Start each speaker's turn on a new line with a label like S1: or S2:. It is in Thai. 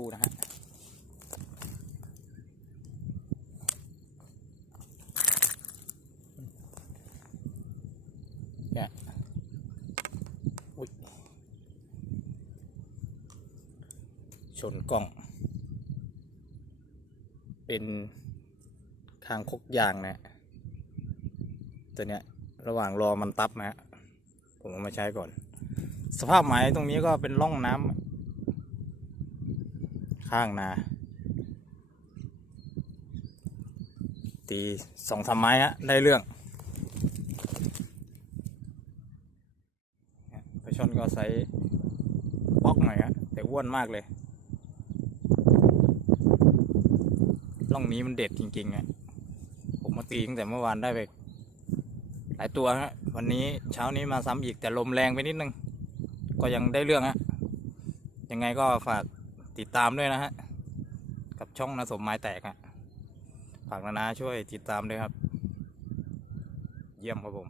S1: ูนะฮะเนี่ย ชนกล้อง เป็นคางคกยางนะตัวเนี้ยระหว่างรอมันตับนะฮะผมเอามาใช้ก่อน สภาพหมายตรงนี้ก็เป็นร่องน้ำข้างนา ตีสองสามไม้ฮะได้เรื่องเนี่ยปลาช่อนก็ใส่ป๊อกหน่อยฮะแต่อ้วนมากเลย ร่องนี้มันเด็ดจริงๆอะผมมาตีตั้งแต่เมื่อวานได้ไปหลายตัวฮะวันนี้เช้านี้มาซ้ำอีกแต่ลมแรงไปนิดนึง ก็ยังได้เรื่องฮะยังไงก็ฝากติดตามด้วยนะฮะกับช่องนาสมไม้แตกฮะฝากนานาช่วยติดตามด้วยครับ เยี่ยมครับผม